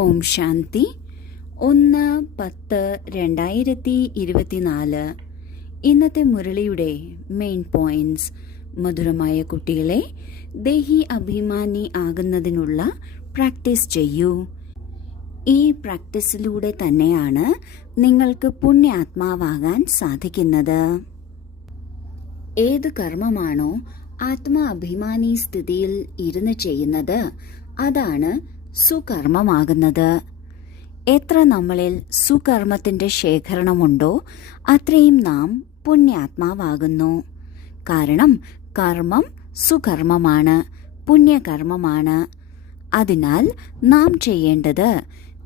ഓം ശാന്തി 1-10-2024. ഇന്നത്തെ മുരളിയുടെ main points. മധുരമായ കുട്ടികളെ, ദേഹി അഭിമാനി ആകുന്നതിനുള്ള പ്രാക്ടീസ് ചെയ്യൂ. ഈ പ്രാക്ടീസിലൂടെ തന്നെയാണ് നിങ്ങൾക്ക് പുണ്യാത്മാവാകാൻ സാധിക്കുന്നത്. ഏത് കർമ്മമാണോ ആത്മാ അഭിമാനി സ്ഥിതിയിൽ ഇരുന്ന് ചെയ്യുന്നത്, അതാണ് സുകർമ്മമാകുന്നത്. എത്ര നമ്മളിൽ സുകർമ്മത്തിന്റെ ശേഖരണമുണ്ടോ അത്രയും നാം പുണ്യാത്മാവാകുന്നു. കാരണം കർമ്മം സുകർമ്മമാണ്, പുണ്യകർമ്മമാണ്. അതിനാൽ നാം ചെയ്യേണ്ടത്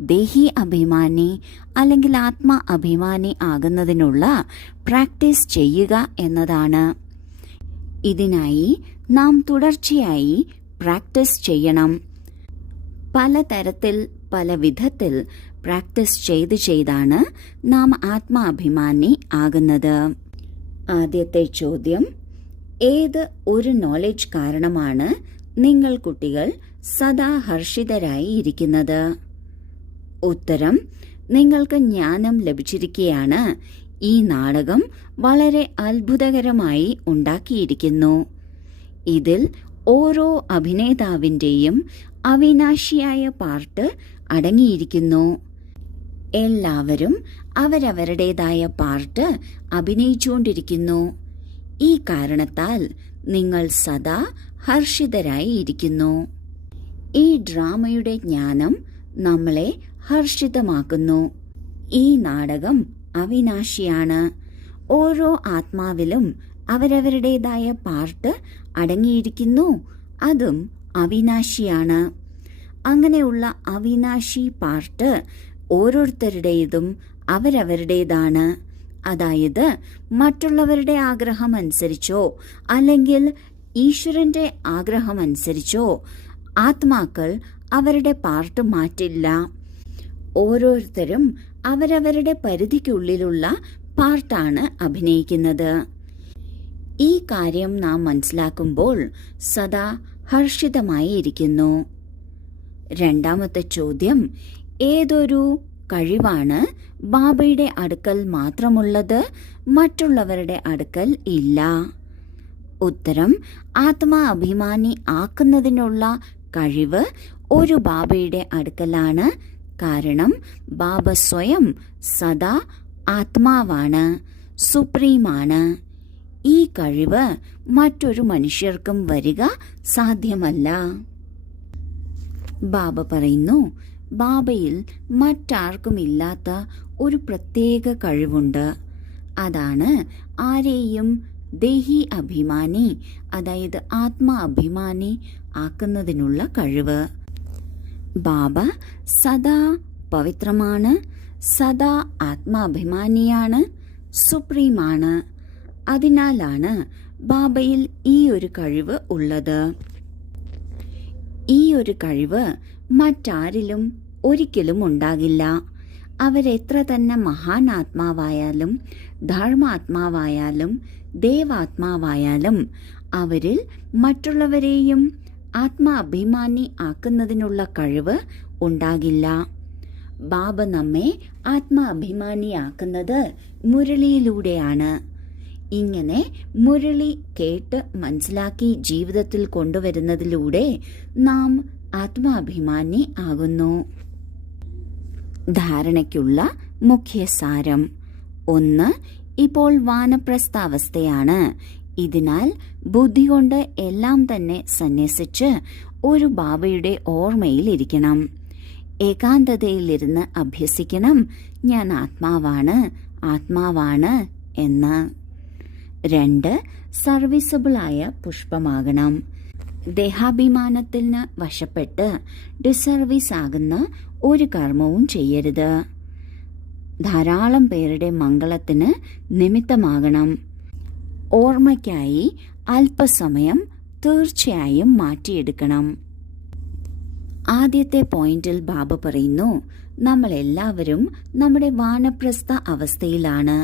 ദേഹി അഭിമാനി അല്ലെങ്കിൽ ആത്മാ അഭിമാനി ആകുന്നതിനുള്ള പ്രാക്ടീസ് ചെയ്യുക എന്നതാണ്. ഇതിനായി നാം തുടർച്ചയായി പ്രാക്ടീസ് ചെയ്യണം. പലതരത്തിൽ പല വിധത്തിൽ പ്രാക്ടീസ് ചെയ്താണ് നാം ആത്മാഭിമാനി ആകുന്നത്. ആദ്യത്തെ ചോദ്യം: ഏത് ഒരു നോളജ് കാരണമാണ് നിങ്ങൾ കുട്ടികൾ സദാ ഹർഷിതരായി ഇരിക്കുന്നത്? ഉത്തരം: നിങ്ങൾക്ക് ജ്ഞാനം ലഭിച്ചിരിക്കുകയാണ്. ഈ നാടകം വളരെ അത്ഭുതകരമായി ഉണ്ടാക്കിയിരിക്കുന്നു. ഇതിൽ ഓരോ അഭിനേതാവിൻ്റെയും അവിനാശിയായ പാർട്ട് അടങ്ങിയിരിക്കുന്നു. എല്ലാവരും അവരവരുടേതായ പാർട്ട് അഭിനയിച്ചുകൊണ്ടിരിക്കുന്നു. ഈ കാരണത്താൽ നിങ്ങൾ സദാ ഹർഷിതരായി ഇരിക്കുന്നു. ഈ ഡ്രാമയുടെ ജ്ഞാനം നമ്മളെ ഹർഷിതമാക്കുന്നു. ഈ നാടകം അവിനാശിയാണ്. ഓരോ ആത്മാവിലും അവരവരുടേതായ പാർട്ട് അടങ്ങിയിരിക്കുന്നു. അതും അവിനാശിയാണ്. അങ്ങനെയുള്ള അവിനാശി പാർട്ട് ഓരോരുത്തരുടേതും അവരവരുടേതാണ്. അതായത് മറ്റുള്ളവരുടെ ആഗ്രഹമനുസരിച്ചോ അല്ലെങ്കിൽ ഈശ്വരന്റെ ആഗ്രഹമനുസരിച്ചോ ആത്മാക്കൾ അവരുടെ പാർട്ട് മാറ്റില്ല. ഓരോരുത്തരും അവരവരുടെ പരിധിക്കുള്ളിലുള്ള പാർട്ടാണ് അഭിനയിക്കുന്നത്. ഈ കാര്യം നാം മനസ്സിലാക്കുമ്പോൾ സദാ ഹർഷിതമായി ഇരിക്കുന്നു. രണ്ടാമത്തെ ചോദ്യം: ഏതൊരു കഴിവാണ് ബാബയുടെ അടുക്കൽ മാത്രമുള്ളത്, മറ്റുള്ളവരുടെ അടുക്കൽ ഇല്ല? ഉത്തരം: ആത്മാ അഭിമാനി ആക്കുന്നതിനുള്ള കഴിവ് ഒരു ബാബയുടെ അടുക്കലാണ്. കാരണം ബാബ സ്വയം സദാ ആത്മാവാണ്, സുപ്രീമാണ്. ഈ കഴിവ് മറ്റൊരു മനുഷ്യർക്കും വരിക സാധ്യമല്ല. ബാബ പറയുന്നു, ബാബയിൽ മറ്റാർക്കുമില്ലാത്ത ഒരു പ്രത്യേക കഴിവുണ്ട്. അതാണ് ആരെയും ദേഹി അഭിമാനി, അതായത് ആത്മാ അഭിമാനി ആക്കുന്നതിനുള്ള കഴിവ്. ബാബ സദാ പവിത്രമാണ്, സദാ ആത്മാഭിമാനിയാണ്, സുപ്രീമാണ്. അതിനാലാണ് ബാബയിൽ ഈ ഒരു കഴിവ് ഉള്ളത്. ഈ ഒരു കഴിവ് മറ്റാരിലും ഒരിക്കലും ഉണ്ടാകില്ല. അവരെത്ര തന്നെ മഹാനാത്മാവായാലും ധർമാത്മാവായാലും ദേവാത്മാവായാലും അവരിൽ മറ്റുള്ളവരെയും ആത്മാഭിമാനി ആക്കുന്നതിനുള്ള കഴിവ് ഉണ്ടാകില്ല. ബാബ നമ്മെ ആത്മാഭിമാനിയാക്കുന്നത് മുരളിയിലൂടെയാണ്. ഇങ്ങനെ മുരളി കേട്ട് മനസ്സിലാക്കി ജീവിതത്തിൽ കൊണ്ടുവരുന്നതിലൂടെ നാം ആത്മാഭിമാനി ആകുന്നു. ധാരണയ്ക്കുള്ള മുഖ്യസാരം: 1. ഇപ്പോൾ വാനപ്രസ്ഥാവസ്ഥയാണ്. ഇതിനാൽ ബുദ്ധി കൊണ്ട് എല്ലാം തന്നെ സന്യസിച്ച് ഒരു ബാബയുടെ ഓർമ്മയിൽ ഇരിക്കണം. ഏകാന്തതയിലിരുന്ന് അഭ്യസിക്കണം, ഞാൻ ആത്മാവാണ്, ആത്മാവാണ് എന്ന്. 2. സർവീസബിളായ പുഷ്പമാകണം. ദേഹാഭിമാനത്തിന് വശപ്പെട്ട് ഡിസർവീസ് ആകുന്ന ഒരു കർമ്മവും ചെയ്യരുത്. ധാരാളം പേരുടെ മംഗളത്തിന് നിമിത്തമാകണം. ഓർമ്മയ്ക്കായി അല്പസമയം തീർച്ചയായും മാറ്റിയെടുക്കണം. ആദ്യത്തെ പോയിന്റിൽ ബാബ പറയുന്നു, നമ്മളെല്ലാവരും നമ്മുടെ വാനപ്രസ്ഥ അവസ്ഥയിലാണ്.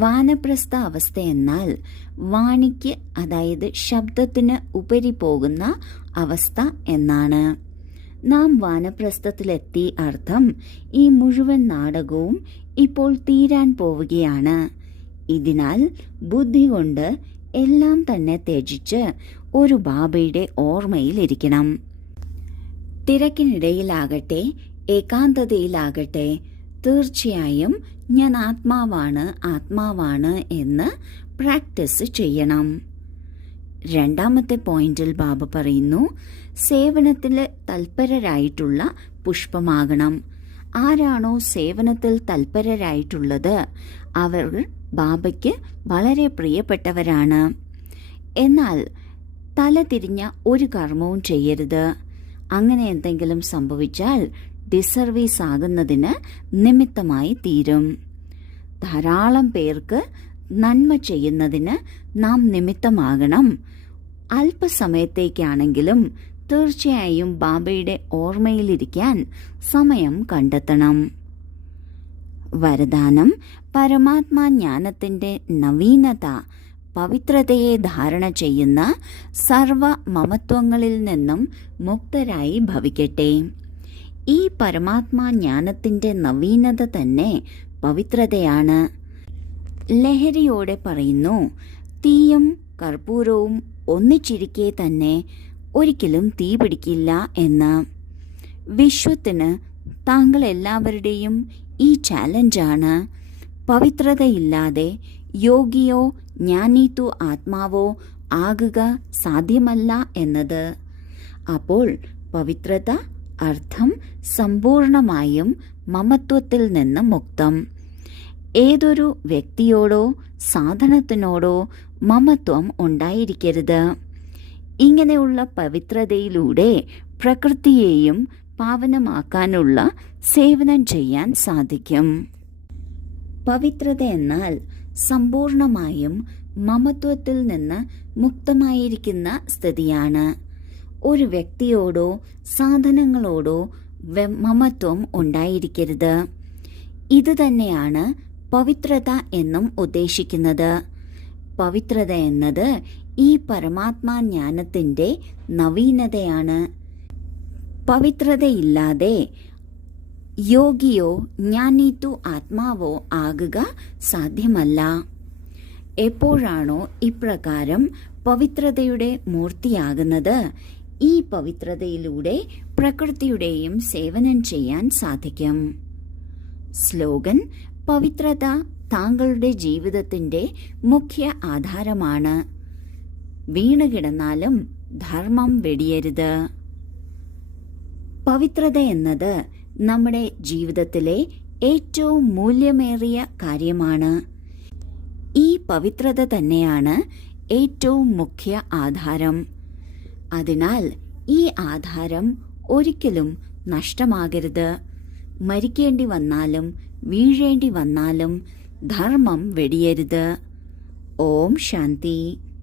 വാനപ്രസ്ഥ അവസ്ഥ എന്നാൽ വാണിക്ക്, അതായത് ശബ്ദത്തിന് ഉപരി പോകുന്ന അവസ്ഥ എന്നാണ്. നാം വാനപ്രസ്ഥത്തിലെത്തി അർത്ഥം ഈ മുഴുവൻ നാടകവും ഇപ്പോൾ തീരാൻ പോവുകയാണ്. ഇതിനാൽ ബുദ്ധി കൊണ്ട് എല്ലാം തന്നെ ത്യജിച്ച് ഒരു ബാബയുടെ ഓർമ്മയിലിരിക്കണം. തിരക്കിനിടയിലാകട്ടെ ഏകാന്തതയിലാകട്ടെ തീർച്ചയായും ഞാൻ ആത്മാവാണ് എന്ന് പ്രാക്ടീസ് ചെയ്യണം. രണ്ടാമത്തെ പോയിന്റിൽ ബാബ പറയുന്നു, സേവനത്തിൽ തൽപരരായിട്ടുള്ള പുഷ്പമാകണം. ആരാണോ സേവനത്തിൽ തൽപരരായിട്ടുള്ളത് അവർ ബാബയ്ക്ക് വളരെ പ്രിയപ്പെട്ടവരാണ്. എന്നാൽ തല തിരിഞ്ഞ ഒരു കർമ്മവും ചെയ്യരുത്. അങ്ങനെ എന്തെങ്കിലും സംഭവിച്ചാൽ ഡിസർവീസ് ആകുന്നതിന് നിമിത്തമായി തീരും. ധാരാളം പേർക്ക് നന്മ ചെയ്യുന്നതിന് നാം നിമിത്തമാകണം. അല്പസമയത്തേക്കാണെങ്കിലും തീർച്ചയായും ബാബയുടെ ഓർമ്മയിലിരിക്കാൻ സമയം കണ്ടെത്തണം. വരദാനം: പരമാത്മാ ജ്ഞാനത്തിന്റെ നവീനത പവിത്രതയെ ധാരണ ചെയ്യുന്ന സർവ മമത്വങ്ങളിൽ നിന്നും മുക്തരായി ഭവിക്കട്ടെ. ഈ പരമാത്മാ ജ്ഞാനത്തിന്റെ നവീനത തന്നെ പവിത്രതയാണ്. ലഹരിയോടെ പറയുന്നു, തീയും കർപ്പൂരവും ഒന്നിച്ചിരിക്കെ തന്നെ ഒരിക്കലും തീ പിടിക്കില്ല എന്ന്. വിശ്വത്തിന് താങ്കൾ എല്ലാവരുടെയും ഈ ചാലഞ്ചാണ്. പവിത്രതയില്ലാതെ യോഗിയോ ജ്ഞാനീതു ആത്മാവോ ആകുക സാധ്യമല്ല എന്നത്. അപ്പോൾ പവിത്രത അർത്ഥം സമ്പൂർണമായും മമത്വത്തിൽ നിന്ന് മുക്തം. ഏതൊരു വ്യക്തിയോടോ സാധനത്തിനോടോ മമത്വം ഉണ്ടായിരിക്കരുത്. ഇങ്ങനെയുള്ള പവിത്രതയിലൂടെ പ്രകൃതിയെയും പാവനമാക്കാനുള്ള സേവനം ചെയ്യാൻ സാധിക്കും. പവിത്രത എന്നാൽ സമ്പൂർണമായും മമത്വത്തിൽ നിന്ന് മുക്തമായിരിക്കുന്ന സ്ഥിതിയാണ്. ഒരു വ്യക്തിയോടോ സാധനങ്ങളോടോ മമത്വം ഉണ്ടായിരിക്കരുത്. ഇത് തന്നെയാണ് പവിത്രത എന്നും ഉദ്ദേശിക്കുന്നത്. പവിത്രത എന്നത് ഈ പരമാത്മാ ജ്ഞാനത്തിന്റെ നവീനതയാണ്. പവിത്രതയില്ലാതെ യോഗിയോ ജ്ഞാനീതു ആത്മാവോ ആകുക സാധ്യമല്ല. എപ്പോഴാണോ ഇപ്രകാരം പവിത്രതയുടെ മൂർത്തിയാകുന്നത്, ഈ പവിത്രതയിലൂടെ പ്രകൃതിയുടെയും സേവനം ചെയ്യാൻ സാധിക്കും. സ്ലോഗൻ: പവിത്രത താങ്കളുടെ ജീവിതത്തിന്റെ മുഖ്യ ആധാരമാണ്. വീണുകിടന്നാലും ധർമ്മം വെടിയരുത്. പവിത്രത എന്നത് നമ്മുടെ ജീവിതത്തിലെ ഏറ്റവും മൂല്യമേറിയ കാര്യമാണ്. ഈ പവിത്രത തന്നെയാണ് ഏറ്റവും മുഖ്യ ആധാരം. അതിനാൽ ഈ ആധാരം ഒരിക്കലും നഷ്ടമാകരുത്. മരിക്കേണ്ടി വന്നാലും വീഴേണ്ടി വന്നാലും ധർമ്മം വെടിയരുത്. ഓം ശാന്തി.